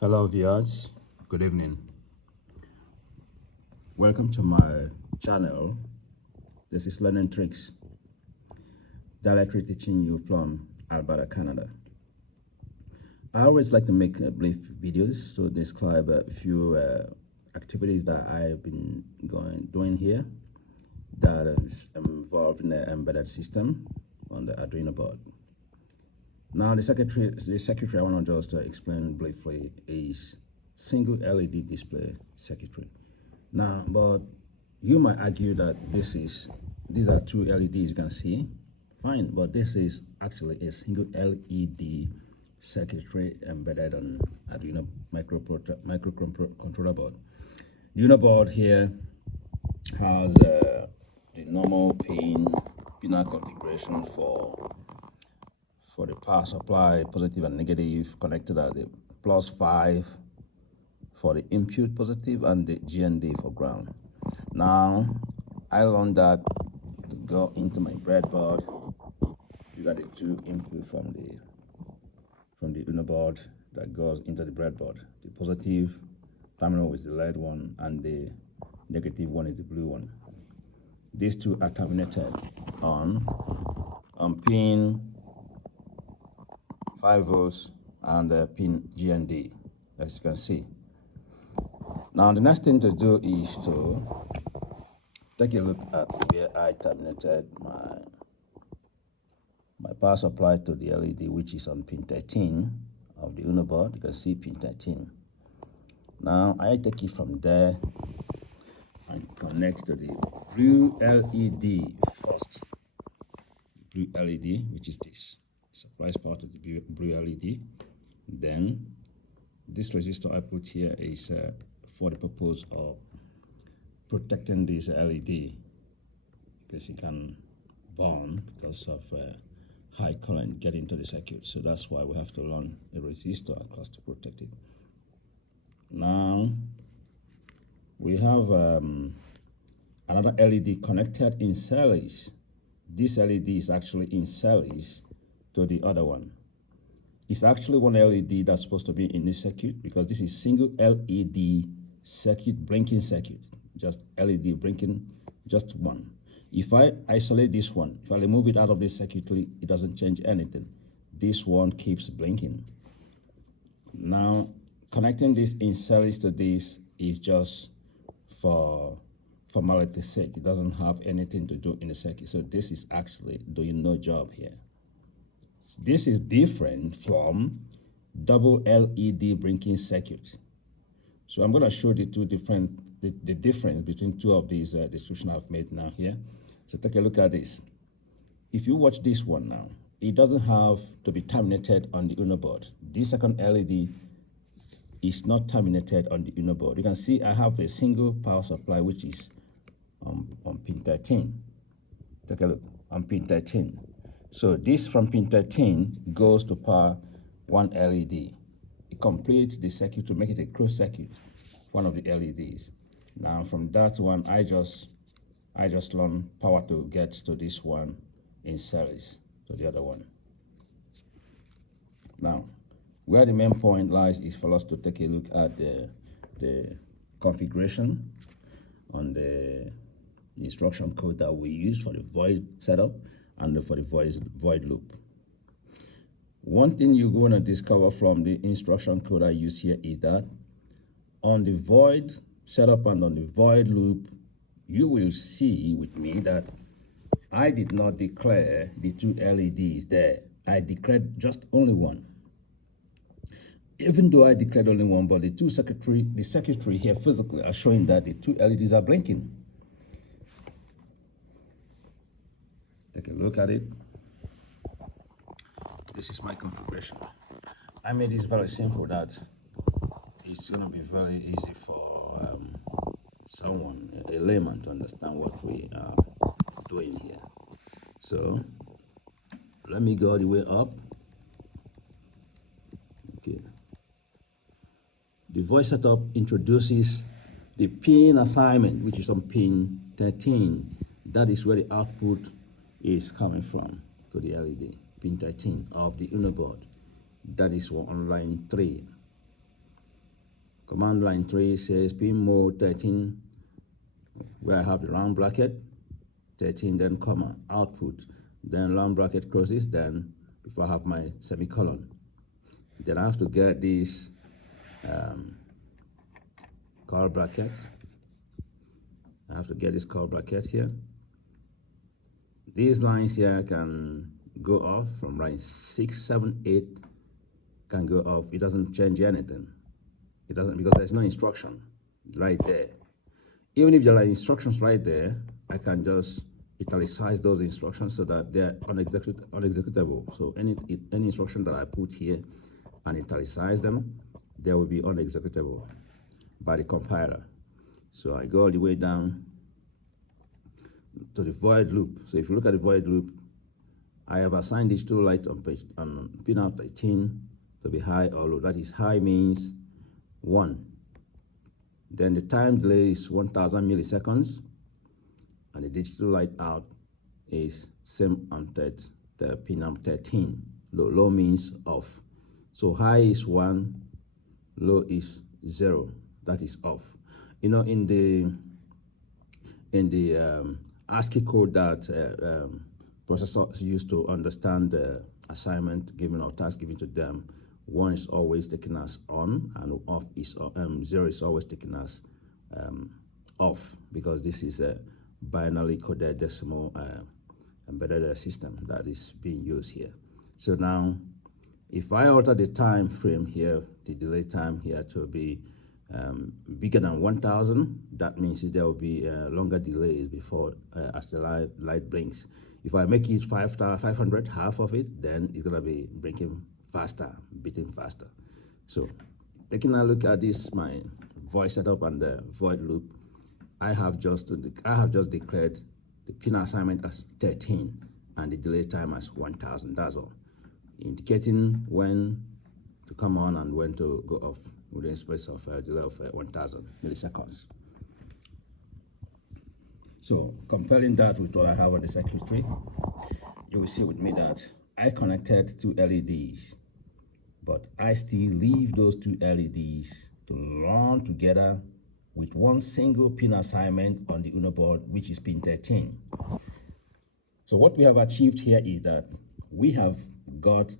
Hello viewers, good evening. Welcome to my channel. This is Learnintrix, directly teaching you from Alberta, Canada. I always like to make brief videos to describe a few activities that I've been doing here that is involved in the embedded system on the Arduino board. Now the circuitry I want to just explain briefly is single LED display circuitry. Now, but you might argue that these are two LEDs you can see, fine, but this is actually a single LED circuitry embedded on Arduino microcontroller board. The Arduino board here has the normal pinner configuration for the power supply, positive and negative, connected at the +5 for the input positive and the GND for ground. Now, I learned that to go into my breadboard. These are the two inputs from the Uno board that goes into the breadboard. The positive terminal is the red one, and the negative one is the blue one. These two are terminated on pin 5 volts and pin GND, as you can see. Now the next thing to do is to take a look at where I terminated my power supply to the LED, which is on pin 13 of the Uno board. You can see pin 13. Now I take it from there and connect to the blue LED first. Blue LED, which is this, supplies power to the blue LED. Then this resistor I put here is for the purpose of protecting this LED, because it can burn because of high current getting into the circuit. So that's why we have to run a resistor across to protect it. Now we have another LED connected in series. This LED is actually in series to the other one. It's actually one LED that's supposed to be in this circuit, because this is single LED circuit, blinking circuit, just LED blinking, just one. If I isolate this one, if I remove it out of this circuitry, it doesn't change anything. This one keeps blinking. Now, connecting this in series to this is just for formality's sake. It doesn't have anything to do in the circuit. So this is actually doing no job here. This is different from double LED blinking circuit. So I'm going to show the difference between two of these descriptions I've made now here. So take a look at this. If you watch this one now, it doesn't have to be terminated on the Uno board. This second LED is not terminated on the Uno board. You can see I have a single power supply, which is on pin 13. Take a look on pin 13. So this from pin 13 goes to power one LED. It completes the circuit to make it a closed circuit, one of the LEDs. Now from that one, I just run power to get to this one in series to the other one. Now, where the main point lies is for us to take a look at the configuration on the instruction code that we use for the void setup and for the void loop. One thing you're going to discover from the instruction code I use here is that on the void setup and on the void loop, you will see with me that I did not declare the two LEDs there. I declared just only one. Even though I declared only one, but the circuitry here physically are showing that the two LEDs are blinking. Take a look at it. This is my configuration. I made this very simple that it's going to be very easy for someone, a layman, to understand what we are doing here. So let me go all the way up. Okay. The voice setup introduces the pin assignment, which is on pin 13. That is where the output is coming from to the LED. Pin 13 of the Uno board. That is on line 3. Command line 3 says pin mode 13, where I have the round bracket, 13, then comma, output, then round bracket closes, then before I have my semicolon. Then I have to get this curl bracket. I have to get this curl bracket here. These lines here can go off from line 6, 7, 8 can go off. It doesn't change anything. It doesn't, because there's no instruction right there. Even if there are instructions right there, I can just italicize those instructions so that they're unexecutable. So any instruction that I put here and italicize them, they will be unexecutable by the compiler. So I go all the way down to the void loop. So if you look at the void loop, I have assigned digital light on pin out 13 to be high or low. That is, high means 1. Then the time delay is 1000 milliseconds, and the digital light out is same on the pin out 13. Low means off. So high is 1, low is 0. That is off. You know, in the ASCII code that processors use to understand the assignment given or task given to them, 1 is always taken as on, and off is 0 is always taken as off, because this is a binarily coded decimal embedded system that is being used here. So now, if I alter the time frame here, the delay time here to be bigger than 1000, that means there will be longer delays before as the light blinks. If I make it 500, half of it, then it's gonna be blinking faster, beating faster. So taking a look at this, my void setup and the void loop, I have just declared the pin assignment as 13 and the delay time as 1000. That's all, indicating when to come on and when to go off within a space of a delay of 1000 milliseconds. So comparing that with what I have on the circuitry, you will see with me that I connected 2 LEDs, but I still leave those 2 LEDs to run together with one single pin assignment on the Uno board, which is pin 13. So what we have achieved here is that we have got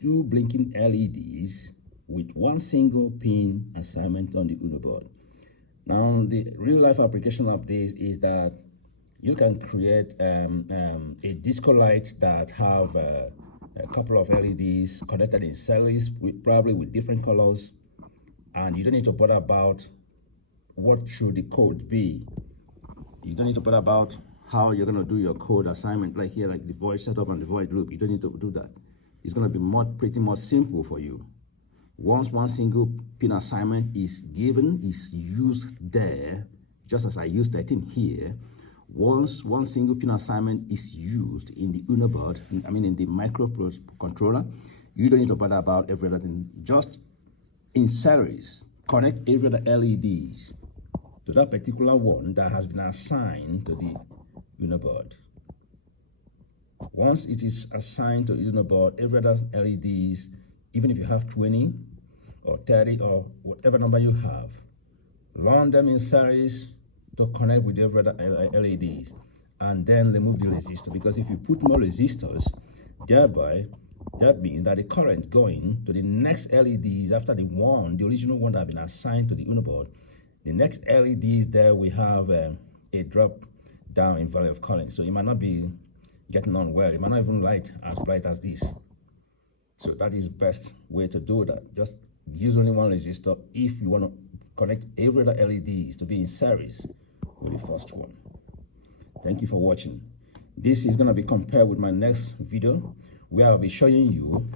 2 blinking LEDs with one single pin assignment on the Uno board. Now, the real-life application of this is that you can create a disco light that have a couple of LEDs connected in series, probably with different colors, and you don't need to bother about what should the code be. You don't need to bother about how you're going to do your code assignment, like here, like the void setup and the void loop. You don't need to do that. It's going to be pretty much simple for you. Once one single pin assignment is given, is used there, just as I used 13 here, once one single pin assignment is used in the Uno board, I mean in the microcontroller, you don't need to bother about every other thing. Just in series, connect every other LEDs to that particular one that has been assigned to the Uno board. Once it is assigned to the Uno board, every other LEDs, even if you have 20 or 30 or whatever number you have, run them in series to connect with every other LEDs, and then remove the resistor, because if you put more resistors, thereby that means that the current going to the next LEDs after the original one that have been assigned to the Uno board, the next LEDs there we have a drop down in value of current, so it might not be getting on well. It might not even light as bright as this. So that is best way to do that. Just use only one resistor if you want to connect every other LEDs to be in series with the first one. Thank you for watching. This is going to be compared with my next video, where I'll be showing you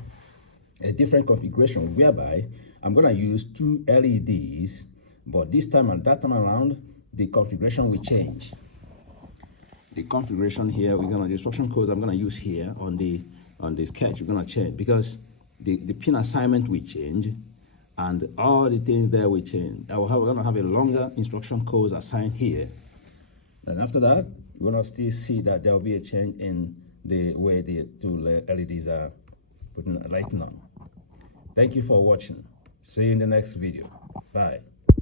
a different configuration whereby I'm going to use 2 LEDs, but this time and that time around, the configuration will change. The configuration here, the instruction codes I'm going to use here on the sketch, we're going to change, because the pin assignment will change and all the things there will change. We're going to have a longer instruction codes assigned here. And after that, we're going to still see that there will be a change in the way the 2 LEDs are putting lighting on. Thank you for watching. See you in the next video. Bye.